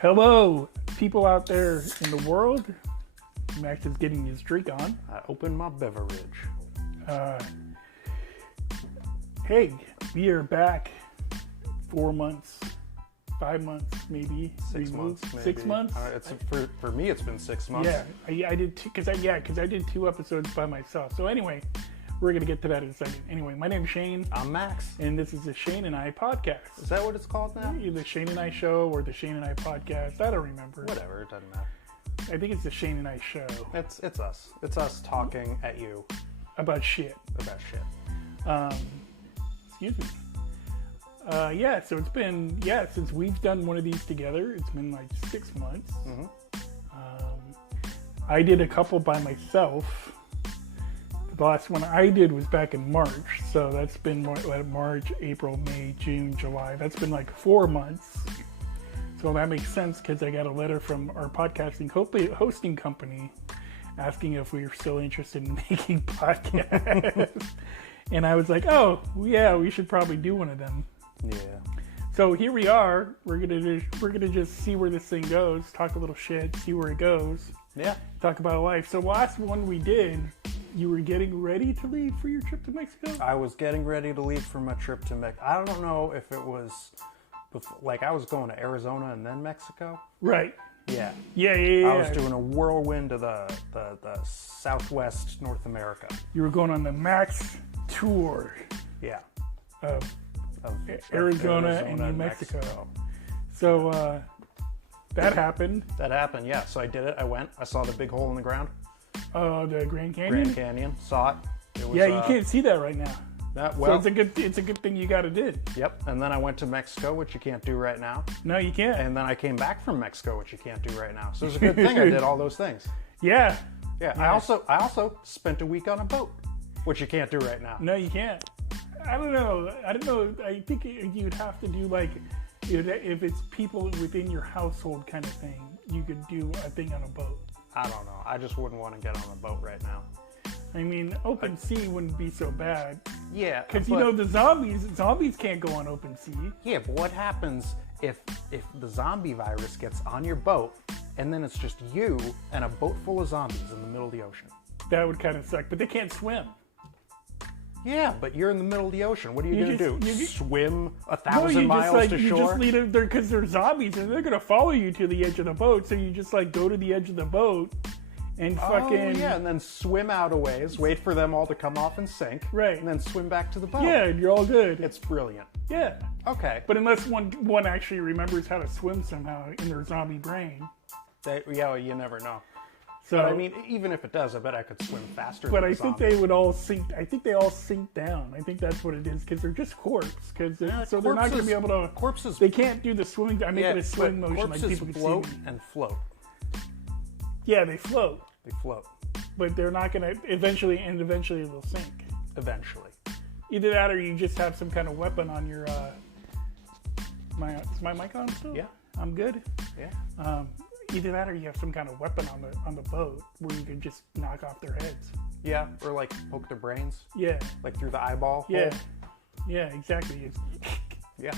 Hello, people out there in the world. Max is getting his drink on. I opened my beverage. Hey, we are back 4 months, 5 months, maybe 6 months, maybe. 6 months. For me, it's been 6 months. Yeah, I did because I did 2 episodes by myself. So anyway, we're gonna get to that in a second. Anyway, my name's Shayne. I'm Max. And this is the Shayne and I podcast. Is that what it's called now? The Shayne and I show or the Shayne and I podcast. I don't remember. Whatever, it doesn't matter. I think it's the Shayne and I show. It's us. It's us talking at you about shit. about shit. Excuse me. So it's been, since we've done one of these together, it's been like 6 months. Mm-hmm. I did a couple by myself. The last one I did was back in March. So that's been March, April, May, June, July. That's been like 4 months. So that makes sense because I got a letter from our podcasting hosting company asking if we were still interested in making podcasts. And I was like, oh, yeah, we should probably do one of them. Yeah. So here we are. We're gonna just see where this thing goes, talk a little shit, see where it goes. Yeah. Talk about life. So last one we did, you were getting ready to leave for your trip to Mexico? I was getting ready to leave for my trip to Mexico. I don't know if it was like I was going to Arizona and then Mexico. Right. Yeah. Yeah. I was doing a whirlwind to the Southwest North America. You were going on the Max tour. Yeah. Of Arizona and New Mexico. So that happened. That happened, yeah. So I did it. I went. I saw the big hole in the ground. The Grand Canyon? Grand Canyon. Saw it. It was, you can't see that right now. Well, so it's a good thing you got it did. Yep. And then I went to Mexico, which you can't do right now. No, you can't. And then I came back from Mexico, which you can't do right now. So it's a good thing I did all those things. Yeah. Yeah. I also spent a week on a boat, which you can't do right now. No, you can't. I don't know. I think you'd have to do like, if it's people within your household kind of thing, you could do a thing on a boat. I don't know. I just wouldn't want to get on a boat right now. I mean, open sea wouldn't be so bad. Yeah. Because, the zombies can't go on open sea. Yeah, but what happens if the zombie virus gets on your boat and then it's just you and a boat full of zombies in the middle of the ocean? That would kind of suck, but they can't swim. Yeah, but you're in the middle of the ocean. What are you going to do? Swim 1,000 miles to shore? You just lead them there because they're zombies and they're going to follow you to the edge of the boat. So you just go to the edge of the boat and fucking... Oh, yeah, and then swim out a ways, wait for them all to come off and sink. Right. And then swim back to the boat. Yeah, and you're all good. It's brilliant. Yeah. Okay. But unless one actually remembers how to swim somehow in their zombie brain. You never know. So, but I mean, even if it does, I bet I could swim faster but than I think they would all sink. I think they all sink down. I think that's what it is because they're just corpse. So they're not going to be able to. Corpses. They can't do the swimming. I make it a swim motion like corpses people can float see me. and float. Yeah, they float. They float. But they're not going to eventually they'll sink. Eventually. Either that or you just have some kind of weapon on your. Is my mic on still? Yeah. I'm good. Yeah. Either that or you have some kind of weapon on the boat where you can just knock off their heads. Yeah, or like poke their brains. Yeah. Like through the eyeball. Yeah. Hole. Yeah, exactly. Yeah.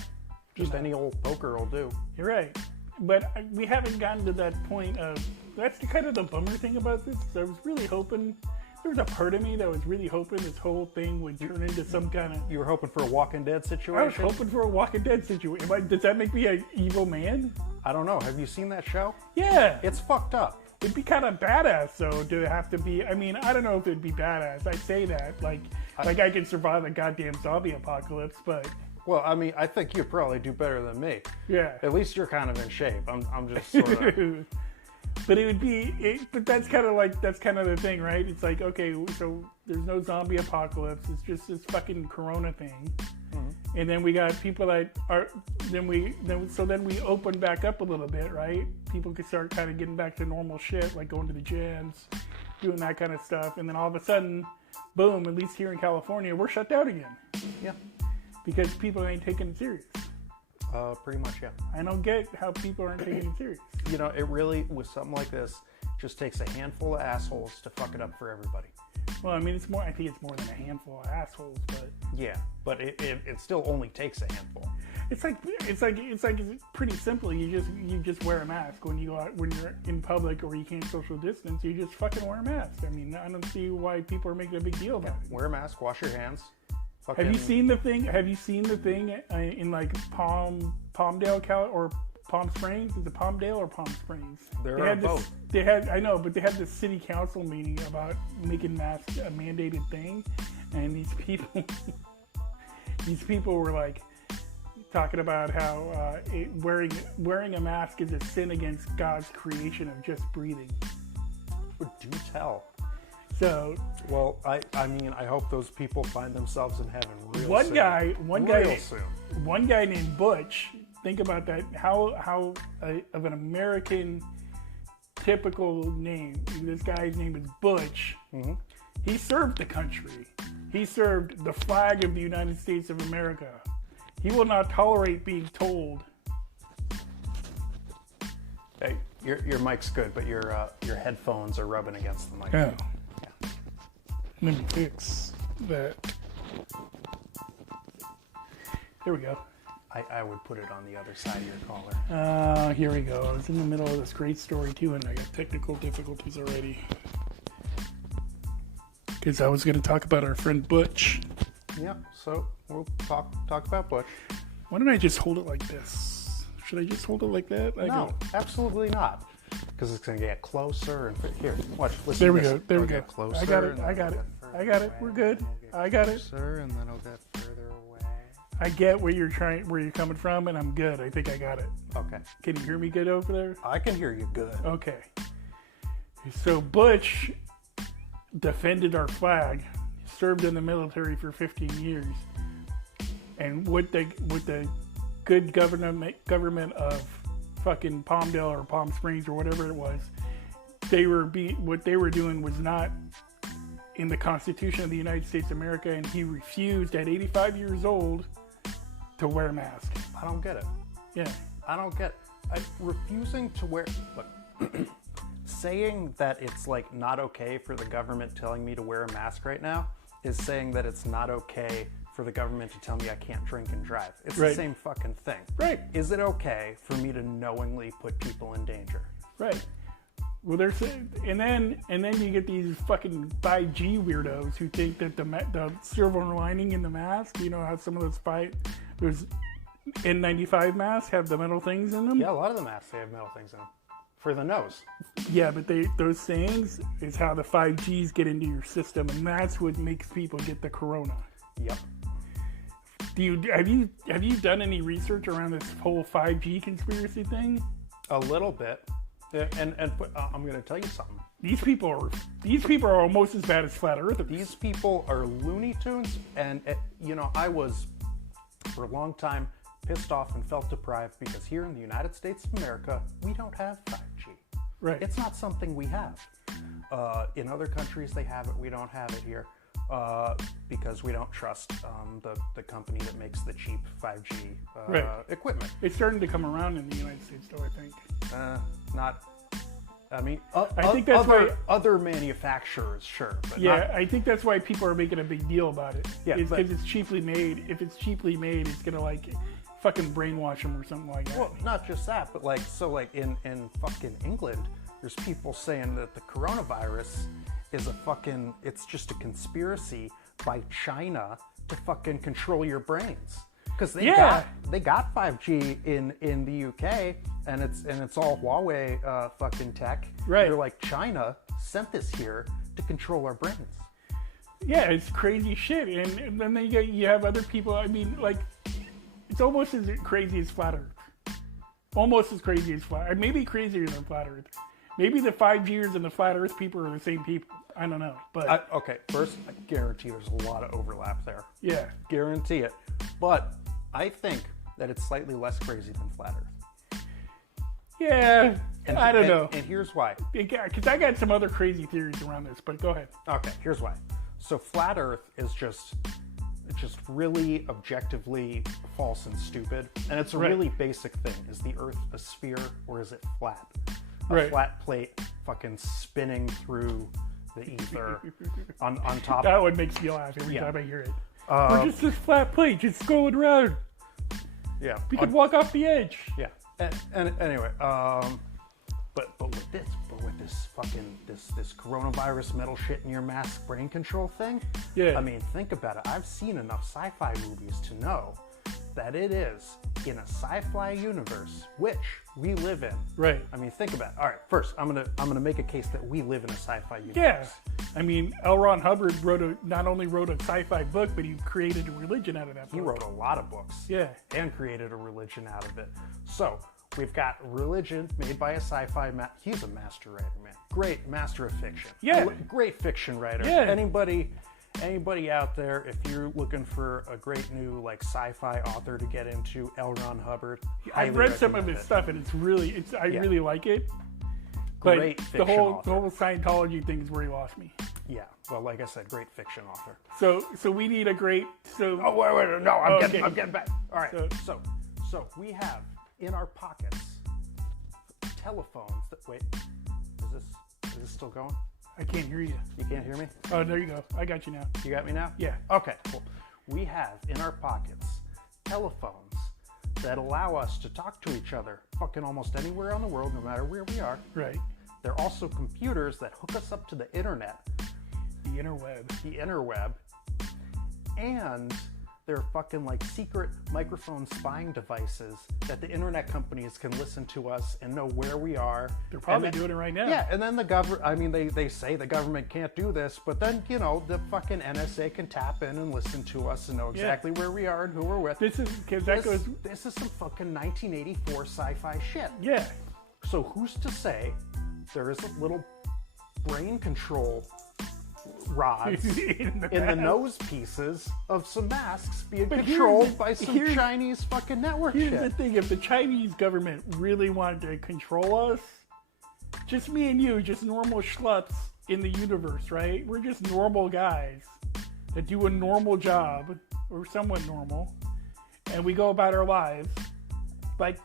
Just any old poker will do. You're right. But we haven't gotten to that point of... That's kind of the bummer thing about this. I was really hoping... There was a part of me that was really hoping this whole thing would turn into some kind of... You were hoping for a Walking Dead situation? I was hoping for a Walking Dead situation. Does that make me an evil man? I don't know. Have you seen that show? Yeah. It's fucked up. It'd be kind of badass, though, to have to be... I mean, I don't know if it'd be badass. I say that. Like I could survive a goddamn zombie apocalypse, but... Well, I mean, I think you'd probably do better than me. Yeah. At least you're kind of in shape. I'm just sort of... But it would be, but that's kind of the thing, right? It's like, okay, so there's no zombie apocalypse. It's just this fucking corona thing. Mm-hmm. And then we got people that are, then we open back up a little bit, right? People could start kind of getting back to normal shit, like going to the gyms, doing that kind of stuff. And then all of a sudden, boom, at least here in California, we're shut down again. Yeah. Because people ain't taking it serious. Pretty much, yeah. I don't get how people aren't taking it serious. It really, with something like this, just takes a handful of assholes to fuck it up for everybody. Well, I mean, it's more. I think it's more than a handful of assholes, but Yeah, but it still only takes a handful. it's pretty simple. You just wear a mask when you go out, when you're in public or you can't social distance. You just fucking wear a mask. I mean, I don't see why people are making a big deal about it. Wear a mask, wash your hands. Have you seen the thing? Have you seen the thing in like Palmdale, or Palm Springs? Is it Palmdale or Palm Springs? There are both. I know, but they had this city council meeting about making masks a mandated thing, and these people were like talking about how wearing a mask is a sin against God's creation of just breathing. Do tell. So, well, I mean, I hope those people find themselves in heaven real one soon. guy Soon. One guy named Butch. Think about that. How of an American typical name. This guy's name is Butch. Mm-hmm. He served the country. He served the flag of the United States of America. He will not tolerate being told. Hey, your mic's good, but your headphones are rubbing against the mic. Oh. Yeah. Let me fix that. There we go. I would put it on the other side of your collar. Here we go. I was in the middle of this great story too, and I got technical difficulties already. Because I was going to talk about our friend Butch. Yeah, so we'll talk about Butch. Why don't I just hold it like this? Should I just hold it like that? No, absolutely not. Because it's going to get closer and here. Watch. Listen. There we go. There we go. Closer, I got it. I got it. We're good. I got it. Closer, and then it'll get further away. I get where you're coming from, and I'm good. I think I got it. Okay. Can you hear me good over there? I can hear you good. Okay. So Butch defended our flag, served in the military for 15 years, and with the good government of fucking Palmdale or Palm Springs or whatever it was, what they were doing was not in the Constitution of the United States of America, and he refused at 85 years old to wear a mask. I don't get it. Yeah. I don't get refusing to wear. Look, saying that it's like not okay for the government telling me to wear a mask right now is saying that it's not okay for the government to tell me I can't drink and drive. It's Right. the same fucking thing. Right. Is it okay for me to knowingly put people in danger? Right. Well, and then you get these fucking 5G weirdos who think that the silver lining in the mask, you know how some of those N95 masks have the metal things in them? Yeah, a lot of the masks, they have metal things in them. For the nose. Yeah, but those things is how the 5Gs get into your system, and that's what makes people get the corona. Yep. Have you done any research around this whole 5G conspiracy thing? A little bit. And I'm going to tell you something. These people are almost as bad as flat earthers. These people are Looney Tunes, and I was for a long time pissed off and felt deprived because here in the United States of America, we don't have 5G. Right. It's not something we have. In other countries, they have it. We don't have it here because we don't trust the company that makes the cheap 5G equipment. It's starting to come around in the United States, though, I think. Not. I mean, I think that's other manufacturers, sure. But yeah, I think that's why people are making a big deal about it. Yeah, it's because it's cheaply made. If it's cheaply made, it's gonna fucking brainwash them or something like that. Well, not just that, but in fucking England, there's people saying that the coronavirus is it's just a conspiracy by China to fucking control your brains. Because they got 5G in the UK, and it's all Huawei fucking tech. Right. They're like, China sent this here to control our brains. Yeah, it's crazy shit. And then you have other people. I mean, it's almost as crazy as flat Earth. Almost as crazy as flat Earth. Maybe crazier than flat Earth. Maybe the 5Gers and the flat Earth people are the same people. I don't know. But okay, first, I guarantee there's a lot of overlap there. Yeah. Guarantee it. But I think that it's slightly less crazy than flat Earth. Yeah, I don't know. And here's why. Because I got some other crazy theories around this, but go ahead. Okay, here's why. So flat Earth is just really objectively false and stupid. And it's a really basic thing. Is the Earth a sphere or is it flat? A flat plate fucking spinning through the ether on top. That one makes me laugh every Yeah. time I hear it. We're just this flat plate, just going around. Yeah. We could walk off the edge. Yeah. And anyway, but with this fucking this coronavirus metal shit in your mask brain control thing. Yeah. I mean, think about it. I've seen enough sci-fi movies to know that it is in a sci-fi universe, which we live in. Right. I mean, think about it. All right, first, I'm gonna make a case that we live in a sci-fi universe. Yeah. I mean, L. Ron Hubbard not only wrote a sci-fi book, but he created a religion out of that book. He wrote a lot of books. Yeah. And created a religion out of it. So, we've got religion made by a sci-fi he's a master writer, man. Great master of fiction. Yeah. Great fiction writer. Yeah. Anybody out there, if you're looking for a great new like sci-fi author to get into, L. Ron Hubbard. I've read some of his stuff, and I really like it. But Great the fiction whole author. Scientology thing is where he lost me. Yeah. Well, like I said, great fiction author. So we need a great. So Oh wait, no, I'm getting back. All right. So we have in our pockets telephones that is this still going? I can't hear you. You can't hear me? Oh, there you go. I got you now. You got me now? Yeah. Okay, cool. We have in our pockets telephones that allow us to talk to each other fucking almost anywhere on the world, no matter where we are. Right. They're also computers that hook us up to the internet, The interweb. and they're fucking like secret microphone spying devices that the internet companies can listen to us and know where we are. They're probably And then- doing it right now. Yeah, and then the government, I mean, they say the government can't do this, but then, the fucking NSA can tap in and listen to us and know exactly where we are and who we're with. This is because that goes. This is some fucking 1984 sci-fi shit. Yeah. So who's to say there isn't little brain control rods in the mask. nose pieces of some masks being But controlled by some Chinese fucking network Here's shit? the thing: if the Chinese government really wanted to control us, just me and you, just normal schlups in the universe, right? We're just normal guys that do a normal job, or somewhat normal, and we go about our lives. Like,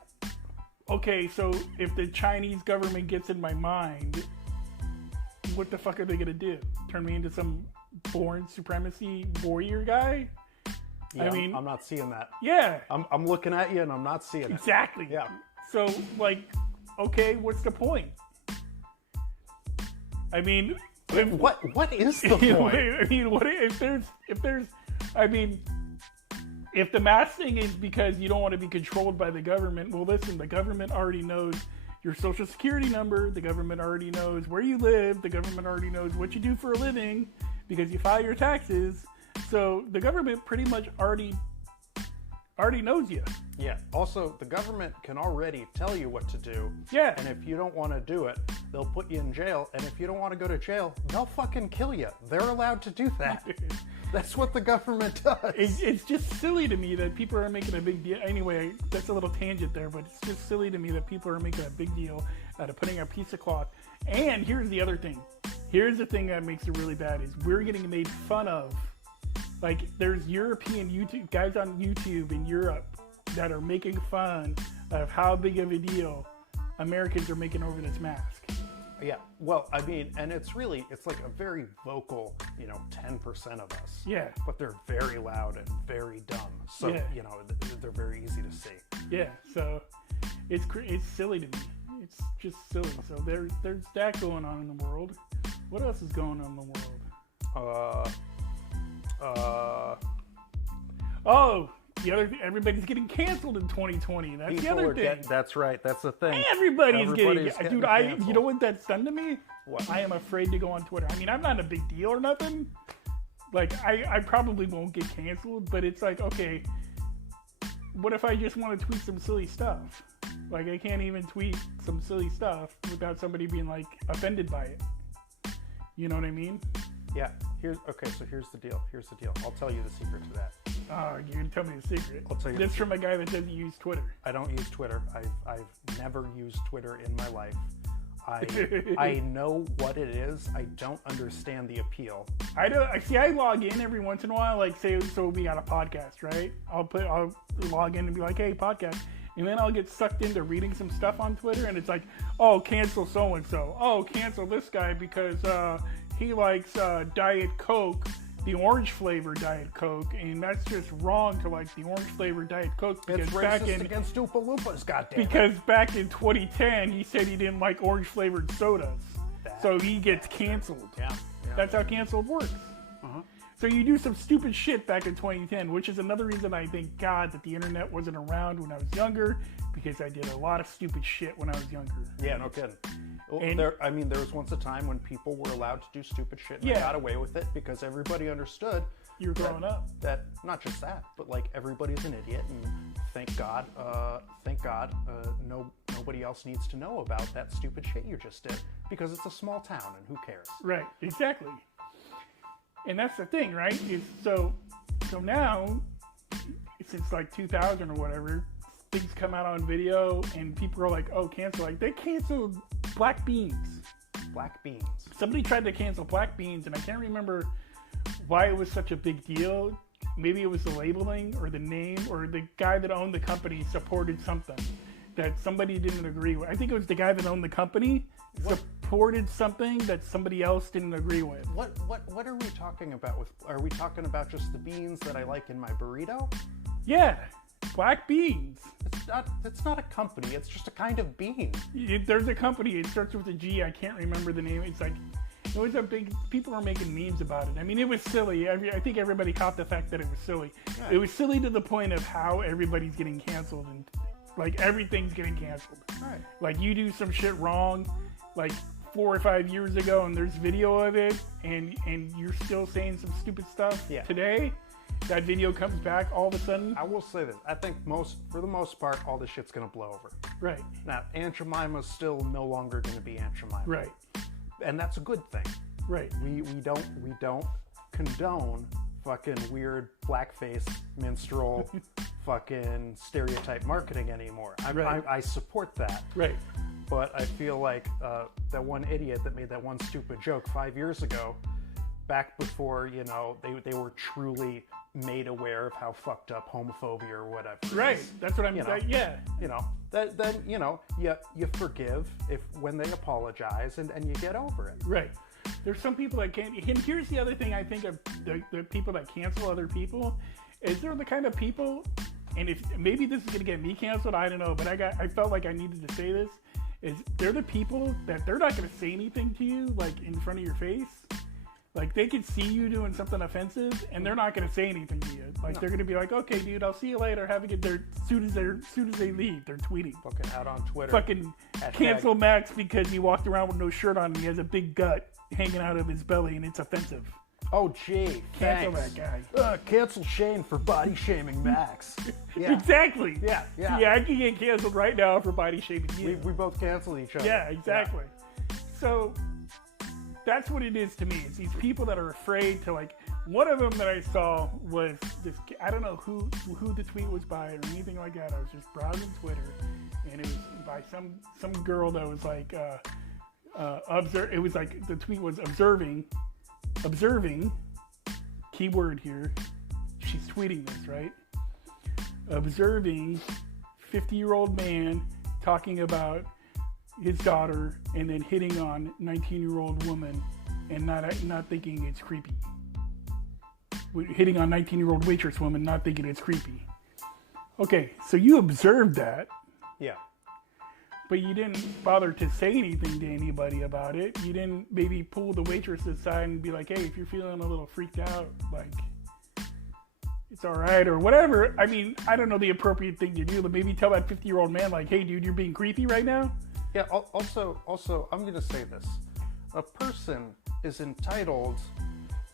okay, so if the Chinese government gets in my mind, what the fuck are they gonna do? Turn me into some born supremacy warrior guy? Yeah, I mean, I'm not seeing that. Yeah, I'm looking at you and I'm not seeing it. exactly. Yeah. So, like, okay, what's the point? I mean, What is the point? I mean, what if the mask thing is because you don't want to be controlled by the government? Well, listen, the government already knows your social security number. The government already knows where you live. The government already knows what you do for a living because you file your taxes. So the government pretty much already knows you. Yeah. Also, the government can already tell you what to do. Yeah. And if you don't want to do it, they'll put you in jail. And if you don't want to go to jail, they'll fucking kill you. They're allowed to do that. That's what the government does. It's just silly to me that people are making a big deal. Anyway, that's a little tangent there, but it's just silly to me that people are making a big deal out of putting a piece of cloth. And here's the other thing. Here's the thing that makes it really bad is we're getting made fun of. Like, there's European YouTube guys on YouTube in Europe that are making fun of how big of a deal Americans are making over this mask. Yeah, well, I mean, and it's like a very vocal, 10% of us. Yeah. But they're very loud and very dumb. So, Yeah. they're very easy to see. Yeah, so it's silly to me. It's just silly. So there's that going on in the world. What else is going on in the world? Oh, everybody's getting canceled in 2020. That's the other thing. That's right. That's the thing. Everybody's getting canceled. you know what that's done to me? What? I am afraid to go on Twitter. I mean, I'm not a big deal or nothing. Like, I probably won't get canceled, but it's like, okay, what if I just want to tweet some silly stuff? Like, I can't even tweet some silly stuff without somebody being, like, offended by it. You know what I mean? Yeah. Here's the deal. I'll tell you the secret to that. Oh, you're going to tell me the secret. I'll tell you This the from a guy that doesn't use Twitter. I don't use Twitter. I've never used Twitter in my life. I know what it is. I don't understand the appeal. I log in every once in a while, like so we got a podcast, right? I'll log in and be like, hey, podcast. And then I'll get sucked into reading some stuff on Twitter and it's like, oh, cancel so-and-so. Oh, cancel this guy because he likes Diet Coke, the orange flavored Diet Coke, and that's just wrong to like the orange flavored Diet Coke because It's racist against Oompa Loompas, goddammit. Because back in 2010, he said he didn't like orange flavored sodas, so he gets canceled. Yeah. That's how canceled works. So you do some stupid shit back in 2010, which is another reason I thank God that the internet wasn't around when I was younger, because I did a lot of stupid shit when I was younger. Yeah, no kidding. Well, And- there was once a time when people were allowed to do stupid shit and they got away with it because everybody understood You're growing up. that not just that, but like everybody's an idiot, and thank God, nobody else needs to know about that stupid shit you just did because it's a small town and who cares? Right, exactly. And that's the thing, right? So now, since like 2000 or whatever, things come out on video and people are like, oh, cancel. Like, they canceled Black Beans. Black beans. Somebody tried to cancel Black Beans, and I can't remember why it was such a big deal. Maybe it was the labeling or the name, or the guy that owned the company supported something that somebody didn't agree with. I think it was the guy that owned the company supported something that somebody else didn't agree with. What are we talking about? Are we talking about just the beans that I like in my burrito? Yeah, Black Beans. It's not a company. It's just a kind of bean. There's a company. It starts with a G. I can't remember the name. It's like, it was a big. People are making memes about it. I mean, it was silly. I think everybody caught the fact that it was silly. Yeah. It was silly to the point of how everybody's getting canceled, and like everything's getting canceled. Right. Like, you do some shit wrong, like 4 or 5 years ago, and there's video of it, and you're still saying some stupid stuff today. That video comes back all of a sudden. I will say this. I think for the most part, all this shit's going to blow over. Right. Now, Aunt Jemima's still no longer going to be Aunt Jemima. Right. And that's a good thing. Right. We don't condone fucking weird blackface minstrel fucking stereotype marketing anymore. I support that. Right. But I feel like that one idiot that made that one stupid joke 5 years ago, back before, they were truly made aware of how fucked up homophobia or whatever Right. is. That's what I'm saying. Yeah. You forgive when they apologize and you get over it. Right. There's some people that can't. And here's the other thing I think of the people that cancel other people is they're the kind of people, and if maybe this is gonna get me canceled, I don't know, but I felt like I needed to say this. Is they're the people that they're not gonna say anything to you like in front of your face. Like, they could see you doing something offensive, and they're not going to say anything to you. Like, they're going to be like, okay, dude, I'll see you later. Have a good day. As soon as they leave, they're tweeting. Fucking out on Twitter. Fucking cancel Max because he walked around with no shirt on and he has a big gut hanging out of his belly, and it's offensive. Oh, gee. Cancel thanks. that guy. Cancel Shayne for body shaming Max. Yeah. Exactly. Yeah. Yeah, I can get canceled right now for body shaming you. We both cancel each other. Yeah, exactly. So that's what it is to me. It's these people that are afraid to, like, one of them that I saw was this, I don't know who the tweet was by or anything like that. I was just browsing Twitter, and it was by some girl that was like, it was like, the tweet was observing, keyword here, she's tweeting this, right? Observing 50-year-old man talking about his daughter and then hitting on 19-year-old woman and not thinking it's creepy. Hitting on 19-year-old waitress woman, not thinking it's creepy. Okay, so you observed that. Yeah. But you didn't bother to say anything to anybody about it. You didn't maybe pull the waitress aside and be like, hey, if you're feeling a little freaked out, like, it's all right, or whatever. I mean, I don't know the appropriate thing to do, but maybe tell that 50-year-old man, like, hey, dude, you're being creepy right now. Yeah, also, I'm going to say this. A person is entitled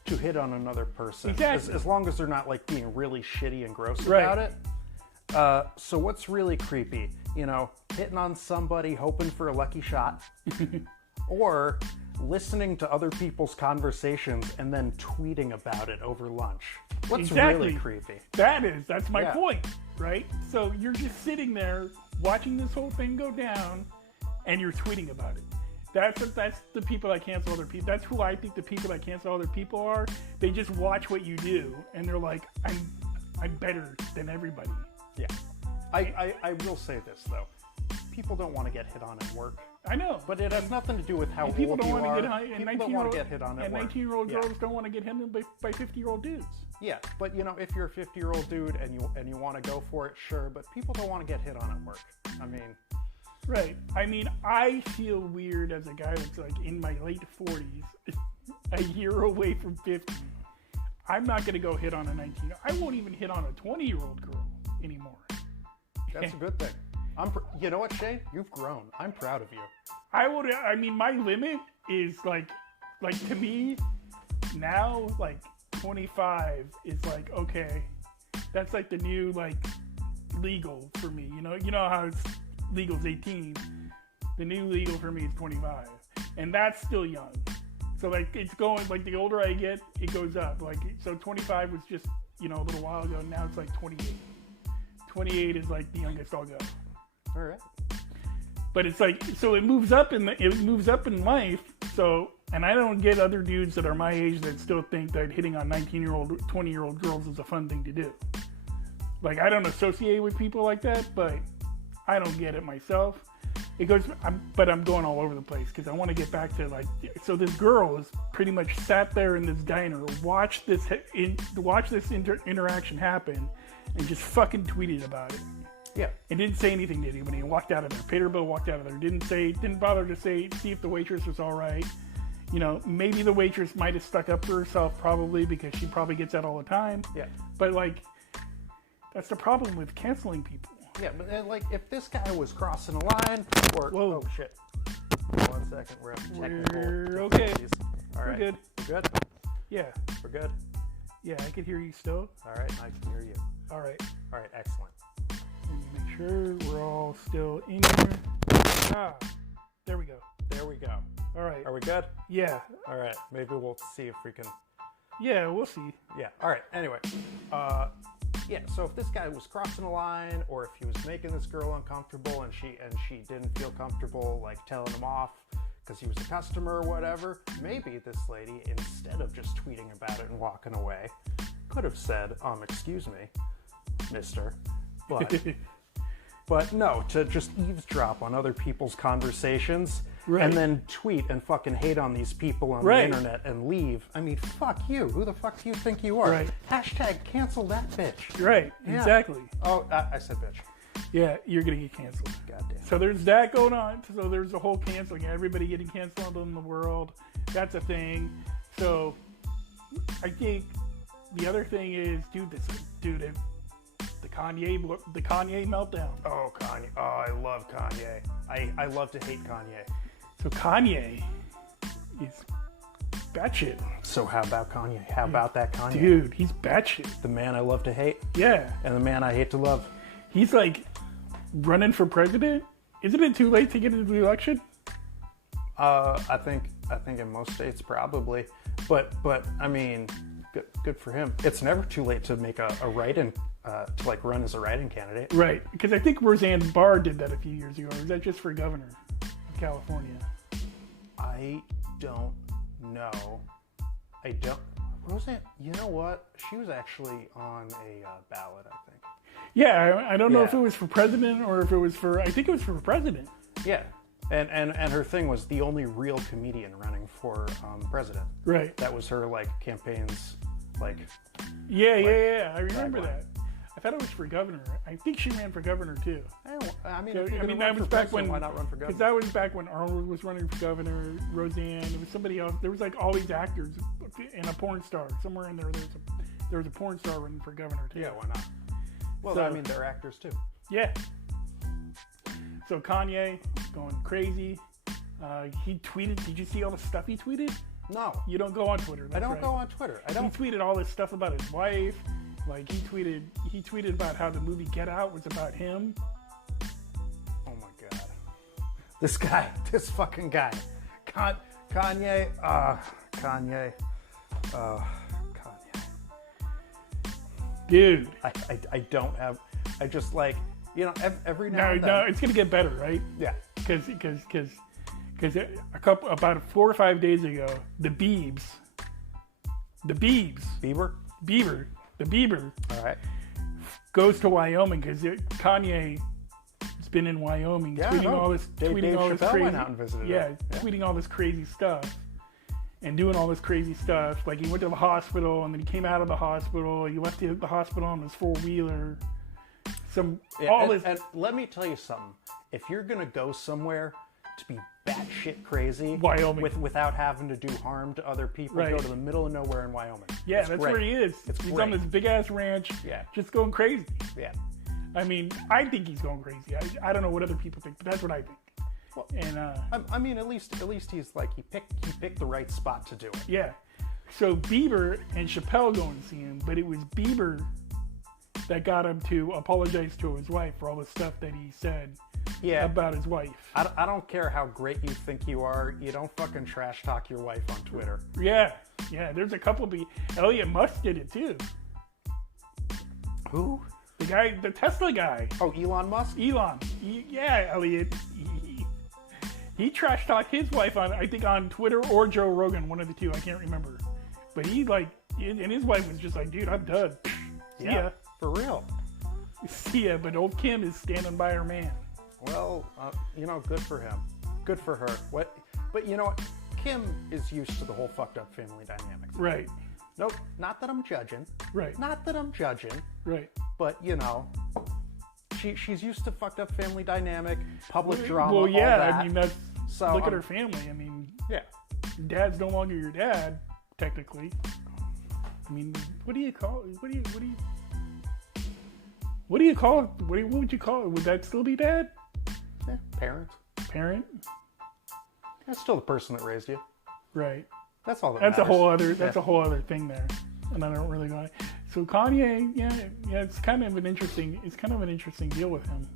to hit on another person. Exactly. As long as they're not, like, being really shitty and gross Right. about it. So what's really creepy? Hitting on somebody, hoping for a lucky shot. Or listening to other people's conversations and then tweeting about it over lunch. What's really creepy? That's my point, right? So you're just sitting there watching this whole thing go down, and you're tweeting about it. That's the people that cancel other people. That's who I think the people that cancel other people are. They just watch what you do, and they're like, I'm better than everybody. Yeah. I will say this, though. People don't want to get hit on at work. I know. But it has nothing to do with how old people don't you want are. to get high, People don't want to get hit on at and work. 19-year-old girls don't want to get hit on by 50-year-old dudes. Yeah, but you know, if you're a 50-year-old dude and you want to go for it, sure. But people don't want to get hit on at work. I mean, right. I mean, I feel weird as a guy that's like in my late 40s, a year away from 50. I'm not going to go hit on a 19. I won't even hit on a 20-year-old girl anymore. that's a good thing. You know what, Shane? You've grown. I'm proud of you. I mean, my limit is like to me now, like 25 is like, okay, that's like the new like legal for me. You know how it's legal is 18. The new legal for me is 25, and that's still young. So like it's going, like the older I get, it goes up. Like so 25 was just, a little while ago. Now it's like 28. 28 is like the youngest I'll go. All right. But it's like, so it moves up in life. So, and I don't get other dudes that are my age that still think that hitting on 19-year-old, 20-year-old girls is a fun thing to do. Like, I don't associate with people like that, but I don't get it myself. But I'm going all over the place because I want to get back to like, so this girl is pretty much sat there in this diner, watched this interaction happen, and just fucking tweeted about it. Yeah. And didn't say anything to anybody and walked out of there. Paid her bill, walked out of there. Didn't bother to see if the waitress was all right. Maybe the waitress might have stuck up for herself probably because she probably gets that all the time. Yeah. But like, that's the problem with canceling people. Yeah, but like if this guy was crossing a line or... Whoa. Oh, shit. 1 second. We're having technical We're okay. difficulties. All right. We're good. We're good? Yeah. We're good? Yeah, I can hear you still. All right. I can hear you. All right. All right. Excellent. Let me make sure we're all still in here. There we go. There we go. All right. Are we good? Yeah. All right. Maybe we'll see if we can... Yeah, we'll see. Yeah. All right. Anyway. Yeah, so if this guy was crossing a line or if he was making this girl uncomfortable and she didn't feel comfortable like telling him off because he was a customer or whatever, maybe this lady, instead of just tweeting about it and walking away, could have said, excuse me, mister, but no, to just eavesdrop on other people's conversations right. and then tweet and fucking hate on these people on right. the internet and leave. I mean, fuck you. Who the fuck do you think you are? Right. Hashtag cancel that bitch. Right, Yeah. exactly. Oh, I said bitch. Yeah, you're going to get canceled. Goddamn. So there's that going on. So there's the whole canceling. Everybody getting canceled in the world. That's a thing. So I think the other thing is, the Kanye meltdown. Oh, Kanye. Oh, I love Kanye. I love to hate Kanye. So Kanye is batshit. So how about Kanye? How about that Kanye? Dude, he's batshit. The man I love to hate Yeah. and the man I hate to love. He's like running for president. Isn't it too late to get into the election? I think in most states probably, but I mean, good for him. It's never too late to make a write-in, to like run as a write-in candidate. Right, because I think Roseanne Barr did that a few years ago. Or is that just for governor of California? I don't know. Roseanne, you know what? She was actually on a ballot, I think. Yeah, I don't know Yeah. if it was for president or if it was for, I think it was for president. Yeah. And her thing was the only real comedian running for president. Right. That was her like campaign's like. Yeah. I remember tagline. that. I thought it was for governor. I think she ran for governor too. I mean, So, if you're I mean, gonna that run was for back president, when, why not run for governor? because that was back when Arnold was running for governor, Roseanne, it was somebody else. There was like all these actors and a porn star. Somewhere in there, there was a porn star running for governor too. Yeah, why not? Well, So- I mean, they're actors too. Yeah. So Kanye going crazy. He tweeted. Did you see all the stuff he tweeted? No, You don't go on Twitter. I That's don't right. go on Twitter. I He don't. tweeted all this stuff about his wife. Like he tweeted about how the movie Get Out was about him. Oh my god, this guy, this fucking guy, Kanye, Kanye. Dude. I don't have. I just like every now No, and then. no, it's gonna get better, right? Yeah. Because about 4 or 5 days ago, the Bieber, Bieber. the Bieber All right. goes to Wyoming because Kanye been in Wyoming, Yeah, tweeting no, all this, Dave Chappelle crazy, went out and visited him. tweeting all this crazy stuff, and doing all this crazy stuff. Like he went to the hospital, and then he came out of the hospital. He left the hospital on his 4-wheeler. And let me tell you something. If you're gonna go somewhere to be batshit crazy, Wyoming, without having to do harm to other people, Right. go to the middle of nowhere in Wyoming. Yeah, It's that's great. where he is. He's great. on this big ass ranch, Yeah. just going crazy. Yeah. I mean, I think he's going crazy. I don't know what other people think, but that's what I think. Well, And I mean, at least he's like he picked the right spot to do it. yeah, so Bieber and Chappelle going to see him, but it was Bieber that got him to apologize to his wife for all the stuff that he said about his wife. I don't care how great you think you are. You don't fucking trash talk your wife on Twitter. Yeah. There's a couple of Elliot Musk did it too. Who? The Tesla guy. Oh, Elon Musk? Elliot. He trash talked his wife on Twitter or Joe Rogan, one of the two. I can't remember. But and his wife was just like, dude, I'm done. See ya. For real. See ya. But old Kim is standing by her man. Well, good for him. Good for her. But you know what? Kim is used to the whole fucked up family dynamic. Right. Nope. Not that I'm judging. Right. Not that I'm judging. Right. But she's used to fucked up family dynamic, public drama. Well, yeah. All that. I mean, look So, at her family. I mean, yeah. Dad's no longer your dad, technically. I mean, what do you call it? What would you call it? Would that still be dad? Yeah, parent. Parent? That's still the person that raised you. Right. That's all that That's matters. a whole other thing there. And I don't really know. So Kanye, it's kind of an interesting deal with him.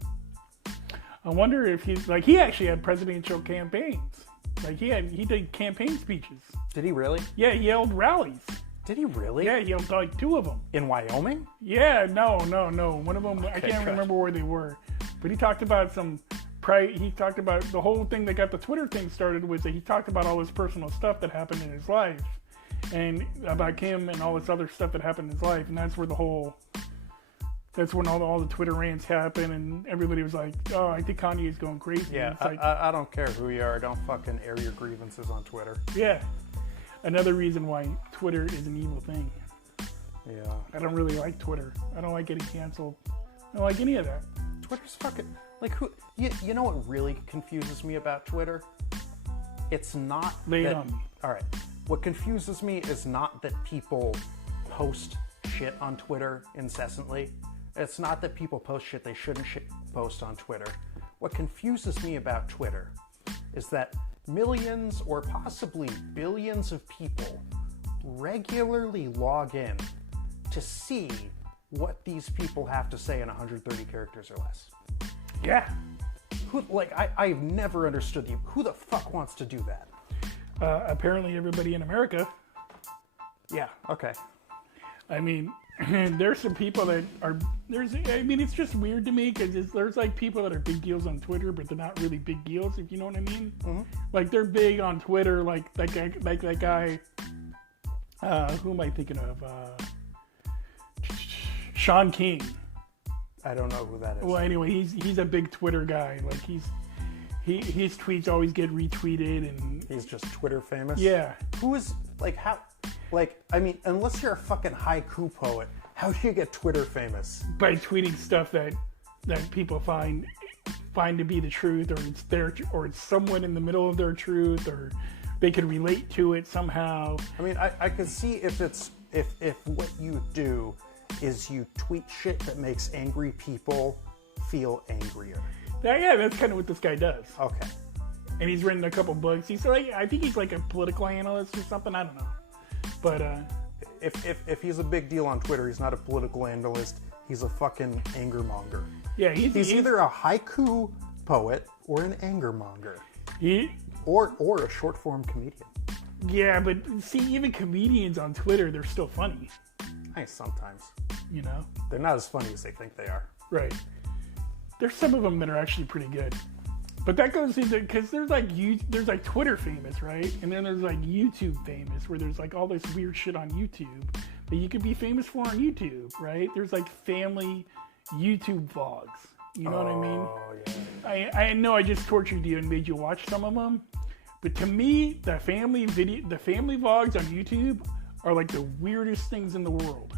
I wonder if he actually had presidential campaigns. Like he did campaign speeches. Did he really? Yeah, he held rallies. Did he really? Yeah, he held like 2 of them. In Wyoming? Yeah, no. One of them, I can't remember where they were. But he talked about the whole thing that got the Twitter thing started was that he talked about all his personal stuff that happened in his life. And about Kim and all this other stuff that happened in his life. And that's when all the Twitter rants happened. And everybody was like, oh, I think Kanye is going crazy. Yeah, I don't care who you are. Don't fucking air your grievances on Twitter. Yeah. Another reason why Twitter is an evil thing. Yeah. I don't really like Twitter. I don't like getting canceled. I don't like any of that. Twitter's fucking... Like, who... You know what really confuses me about Twitter? It's not Lay it that... on me. All right. What confuses me is not that people post shit on Twitter incessantly. It's not that people post shit they shouldn't post on Twitter. What confuses me about Twitter is that millions or possibly billions of people regularly log in to see what these people have to say in 130 characters or less. Yeah. I've never understood who the fuck wants to do that? Apparently everybody in America. Yeah, okay. I mean, there's some people that are... it's just weird to me because there's like people that are big deals on Twitter, but they're not really big deals, if you know what I mean. Mm-hmm. Like they're big on Twitter, like that guy... who am I thinking of? Sean King. I don't know who that is. Well, anyway, he's a big Twitter guy. Like his tweets always get retweeted, and he's just Twitter famous. Yeah. Who is unless you're a fucking haiku poet, how do you get Twitter famous? By tweeting stuff that people find to be the truth, or it's somewhat in the middle of their truth, or they can relate to it somehow. I mean, I could see if what you do is you tweet shit that makes angry people feel angrier. That's kind of what this guy does. Okay. And he's written a couple books. I think he's like a political analyst or something. I don't know. But if he's a big deal on Twitter, he's not a political analyst. He's a fucking anger monger. Yeah, he's either a haiku poet or an anger monger. Or a short form comedian. Yeah, but see, even comedians on Twitter, they're still funny. Hey, sometimes. You know? They're not as funny as they think they are. Right. There's some of them that are actually pretty good. But that goes into, because there's like Twitter famous, right? And then there's like YouTube famous, where there's like all this weird shit on YouTube that you could be famous for on YouTube, right? There's like family YouTube vlogs. You know what I mean? Oh, yeah. I know I just tortured you and made you watch some of them, but to me, the family vlogs on YouTube are like the weirdest things in the world.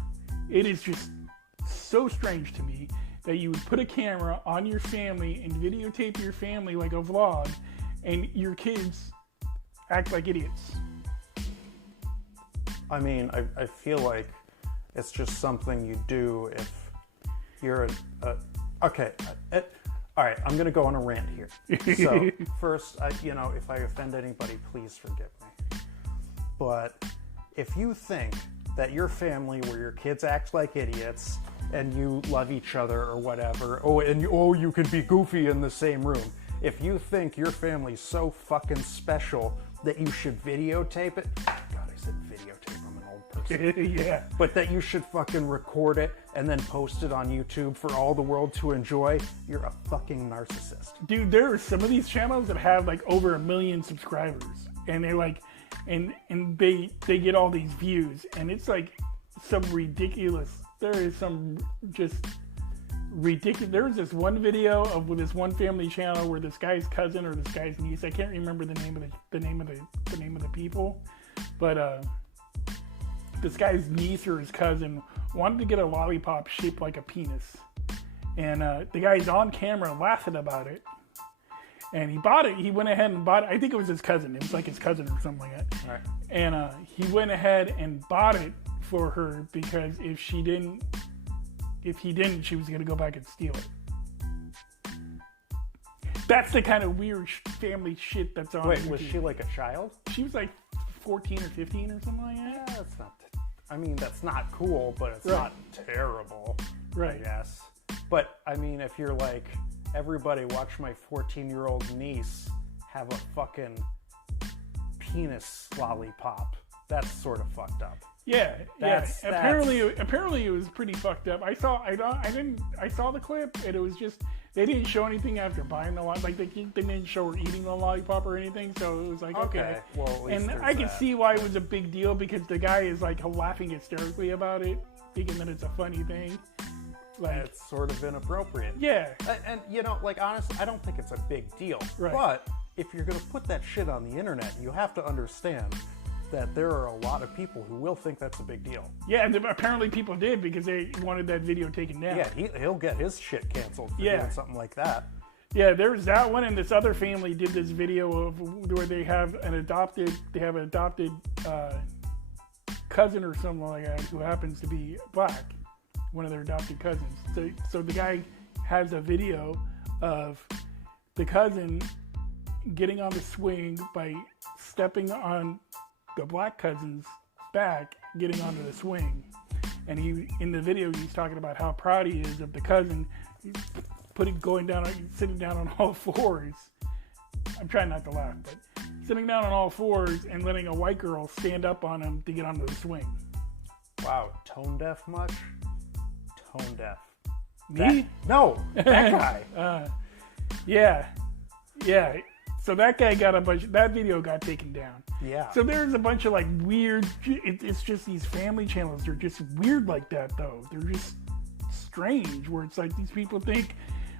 It is just so strange to me that you would put a camera on your family and videotape your family like a vlog, and your kids act like idiots. I mean, I feel like it's just something you do if you're okay. All right, I'm going to go on a rant here. So first, if I offend anybody, please forgive me. But if you think that your family where your kids act like idiots and you love each other or whatever, you can be goofy in the same room. If you think your family's so fucking special that you should videotape it, God, I said videotape, I'm an old person. Yeah. But that you should fucking record it and then post it on YouTube for all the world to enjoy, you're a fucking narcissist. Dude, there are some of these channels that have like over 1 million subscribers, and they like, and they get all these views, and it's like some ridiculous. There is some just ridiculous. There was this one video of with this one family channel where this guy's cousin or this guy's niece, I can't remember the name of the people, but this guy's niece or his cousin wanted to get a lollipop shaped like a penis, and the guy's on camera laughing about it, and he bought it. He went ahead and bought it. I think it was his cousin. It was like his cousin or something like that. All right. And he went ahead and bought it for her because if he didn't, she was going to go back and steal it. That's the kind of weird family shit that's on. Wait, YouTube. was she like a child? She was like 14 or 15 or something like that. Yeah, that's not. I mean, that's not cool, but it's not terrible. Right. Yes. But I mean, if you're like, everybody watch my 14-year-old niece have a fucking penis lollipop, that's sort of fucked up. Yeah, Apparently it was pretty fucked up. I saw the clip, and it was just, they didn't show anything after buying the lollipop. Like they didn't show her eating the lollipop or anything. So it was like okay. Well, at least and I can see why it was a big deal, because the guy is like laughing hysterically about it, thinking that it's a funny thing. Like, it's sort of inappropriate. Yeah. And like honestly, I don't think it's a big deal. Right. But if you're gonna put that shit on the internet, you have to understand that there are a lot of people who will think that's a big deal. Yeah, and apparently people did, because they wanted that video taken down. Yeah, he'll get his shit canceled for doing something like that. Yeah, there's that one, and this other family did this video of where they have an adopted cousin or something like that who happens to be black, one of their adopted cousins. So the guy has a video of the cousin getting on the swing by stepping on the black cousin's back, getting onto the swing, and in the video he's talking about how proud he is of the cousin sitting down on all fours. I'm trying not to laugh, but sitting down on all fours and letting a white girl stand up on him to get onto the swing. Wow, tone deaf much? Tone deaf. Me? No, that guy. Yeah. So that guy that video got taken down. Yeah. So there's a bunch of like weird, it's just these family channels, they're just weird like that though. They're just strange, where it's like these people think,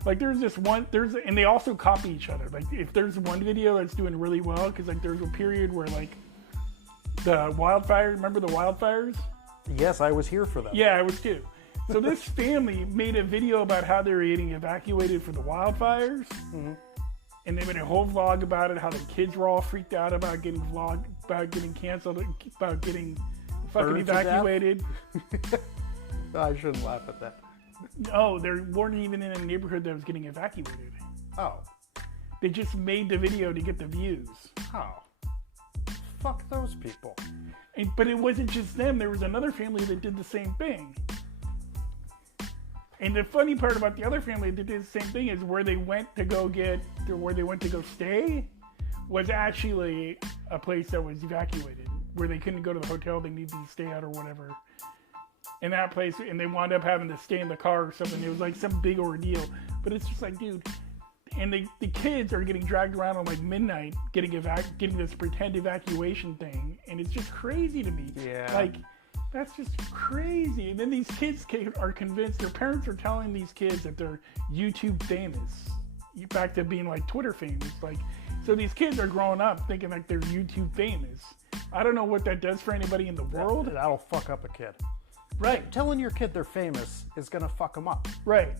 like and they also copy each other. Like if there's one video that's doing really well, because like there's a period where like the wildfires, remember the wildfires? Yes, I was here for them. Yeah, I was too. So this family made a video about how they were getting evacuated for the wildfires. Mm-hmm. And they made a whole vlog about it, how the kids were all freaked out about getting canceled, about getting fucking evacuated. I shouldn't laugh at that. No, they weren't even in a neighborhood that was getting evacuated. Oh. They just made the video to get the views. Oh. Fuck those people. But it wasn't just them. There was another family that did the same thing. And the funny part about the other family that did the same thing is where they went to go stay was actually a place that was evacuated, where they couldn't go to the hotel, they needed to stay out or whatever. In that place, and they wound up having to stay in the car or something. It was like some big ordeal. But it's just like, dude, and the kids are getting dragged around on like midnight, getting this pretend evacuation thing, and it's just crazy to me. Yeah. Like, That's just crazy. And then these kids are convinced, their parents are telling these kids that they're YouTube famous. Back to being like Twitter famous. Like, so these kids are growing up thinking like they're YouTube famous. I don't know what that does for anybody in the world. That'll fuck up a kid. Right. Telling your kid they're famous is gonna fuck them up. Right.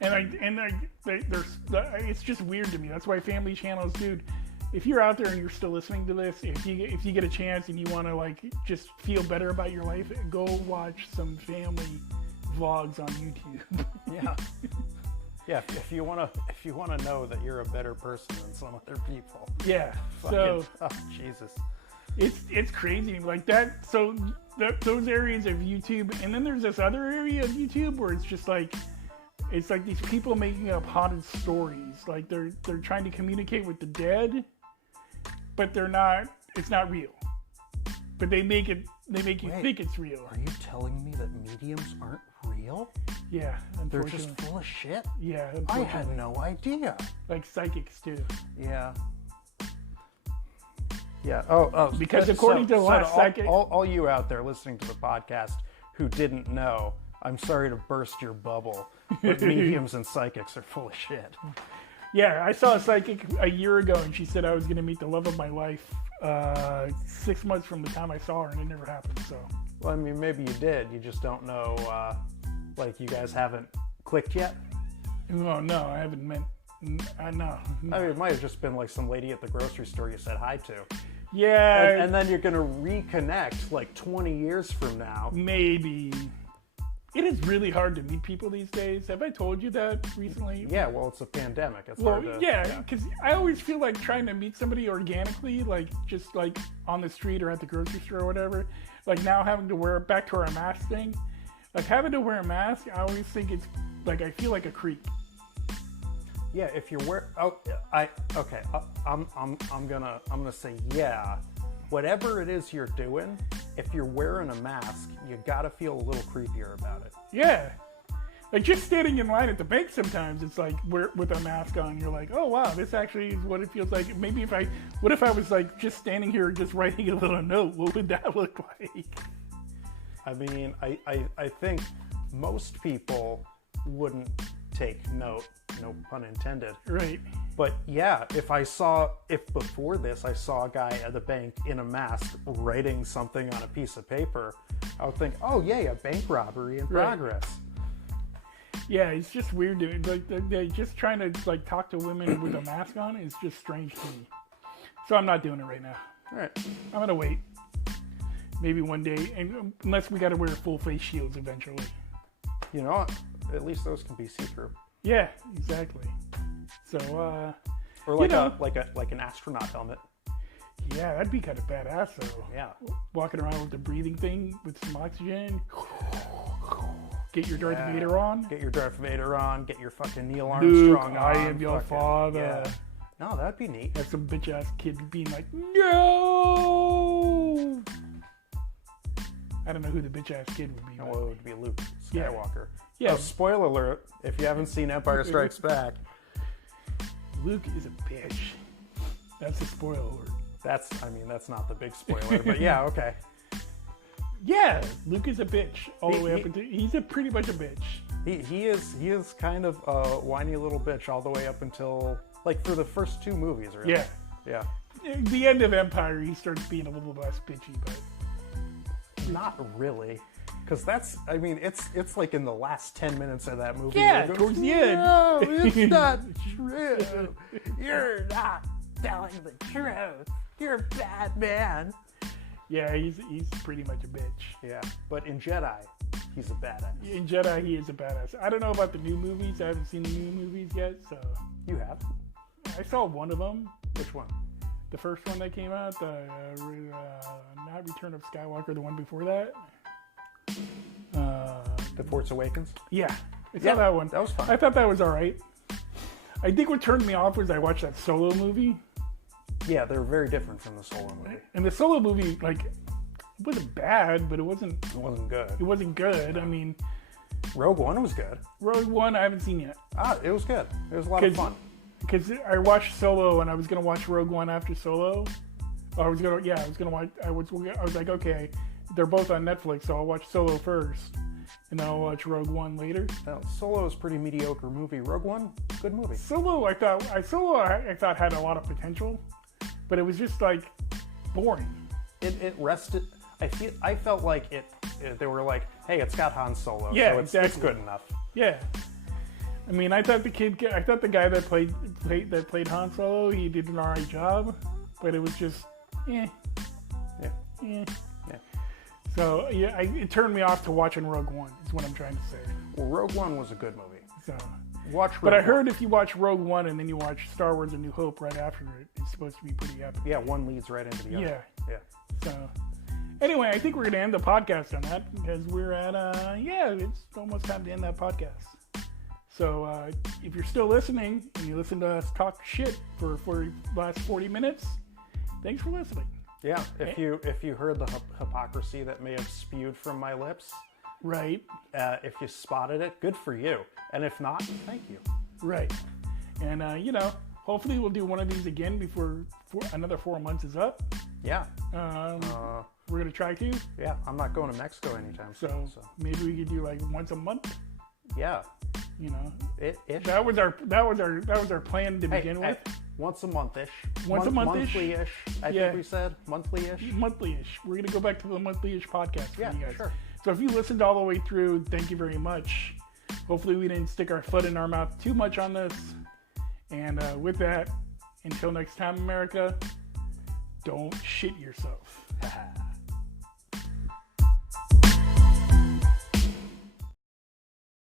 It's just weird to me. That's why family channels, dude. If you're out there and you're still listening to this, if you get a chance and you want to like just feel better about your life, go watch some family vlogs on YouTube. Yeah. Yeah, if you wanna know that you're a better person than some other people. Yeah. Oh, Jesus. It's crazy like that. So those areas of YouTube, and then there's this other area of YouTube where it's just like these people making up haunted stories. Like they're trying to communicate with the dead, but they're not. It's not real. But they make you think it's real. Are you telling me that mediums aren't real? Yeah, they're just full of shit. Yeah, I had no idea. Like psychics too. Yeah. Yeah. Oh. Because according to the last psychic, all you out there listening to the podcast who didn't know, I'm sorry to burst your bubble, but mediums and psychics are full of shit. Yeah, I saw a psychic a year ago, and she said I was going to meet the love of my life 6 months from the time I saw her, and it never happened. So. Well, I mean, maybe you did. You just don't know. Like, you guys haven't clicked yet? Oh, no, I haven't met. No. I mean, it might have just been like some lady at the grocery store you said hi to. Yeah. And then you're going to reconnect like 20 years from now. Maybe. It is really hard to meet people these days. Have I told you that recently? Yeah, well, it's a pandemic. It's hard to... Yeah, because I always feel like trying to meet somebody organically, like just like on the street or at the grocery store or whatever, like now having to wear, back to our mask thing, like having to wear a mask, I always think it's like, I feel like a creep. Yeah, if you're I'm gonna say yeah. Whatever it is you're doing, if you're wearing a mask, you gotta feel a little creepier about it. Yeah. Like just standing in line at the bank sometimes, it's like with a mask on, you're like, oh wow, this actually is what it feels like. Maybe what if I was like just standing here just writing a little note, what would that look like? I mean, I think most people wouldn't take note, no pun intended. Right. But yeah, if before this I saw a guy at the bank in a mask writing something on a piece of paper, I would think, oh yay, a bank robbery in progress. Yeah, it's just weird. Like they're just trying to like talk to women with a mask on is just strange to me. So I'm not doing it right now. All right. I'm gonna wait. Maybe one day, and unless we got to wear full face shields eventually. You know what? At least those can be see-through. Yeah, exactly. So, or like like an astronaut helmet. Yeah, that'd be kind of badass though. Yeah. Walking around with the breathing thing with some oxygen. Get your Darth Vader on. Get your Darth Vader on. Get your fucking Neil Armstrong Luke, on. I am your father. Yeah. No, that'd be neat. Have some bitch ass kid being like, no. I don't know who the bitch ass kid would be. No, it would be Luke Skywalker. Yeah. Oh, spoiler alert! If you haven't seen Empire Strikes Back, Luke is a bitch. That's a spoiler alert. That's not the big spoiler, but yeah, okay. Yeah, Luke is a bitch all the way up until he's pretty much a bitch. He is kind of a whiny little bitch all the way up until like for the first two movies, really. Yeah. Yeah. At the end of Empire, he starts being a little less bitchy, but not really. Because it's like in the last 10 minutes of that movie. Yeah, towards the end. No, it's not true. You're not telling the truth. You're a bad man. Yeah, he's pretty much a bitch. Yeah, but in Jedi, he's a badass. In Jedi, he is a badass. I don't know about the new movies. I haven't seen the new movies yet, so... You have? I saw one of them. Which one? The first one that came out, not Return of Skywalker, the one before that. The Force Awakens? Yeah, I saw that one. That was fun. I thought that was all right. I think what turned me off was I watched that Solo movie. Yeah, they're very different from the Solo movie. And the Solo movie, like, it wasn't bad, but it wasn't good. It wasn't good. I mean, Rogue One was good. Rogue One, I haven't seen yet. It was good. It was a lot of fun. Because I watched Solo and I was gonna watch Rogue One after Solo. I was like, okay, they're both on Netflix, so I'll watch Solo first, and then I'll watch Rogue One later. Solo is a pretty mediocre movie. Rogue One, good movie. Solo, I thought had a lot of potential, but it was just like boring. It rested. I felt like they were like, hey, it's got Han Solo, Yeah, so it's exactly. good enough. Yeah. I mean, I thought the guy that played Han Solo, he did an alright job, but it was just, Yeah. So yeah, it turned me off to watching Rogue One. Is what I'm trying to say. Well, Rogue One was a good movie. So, Watch Rogue but I One. heard if you watch Rogue One and then you watch Star Wars: A New Hope right after it, it's supposed to be pretty epic. Yeah, one leads right into the other. Yeah. Yeah. So, anyway, I think we're gonna end the podcast on that because we're at it's almost time to end that podcast. So if you're still listening and you listen to us talk shit for the last 40 minutes, thanks for listening. Yeah, if you heard the hypocrisy that may have spewed from my lips, Right. If you spotted it, good for you. And if not, thank you. Right. And hopefully we'll do one of these again before another 4 months is up. Yeah. We're gonna try to. Yeah, I'm not going to Mexico anytime soon. So maybe we could do like once a month. Yeah. You know. Ish. That was our plan to begin with. Once a month-ish. Once a month-ish? Monthly-ish. I think we said monthly-ish. Monthly-ish. We're gonna go back to the monthly-ish podcast for Yeah, you guys. sure. So if you listened all the way through, thank you very much. Hopefully we didn't stick our foot in our mouth too much on this. And with that, until next time, America, don't shit yourself.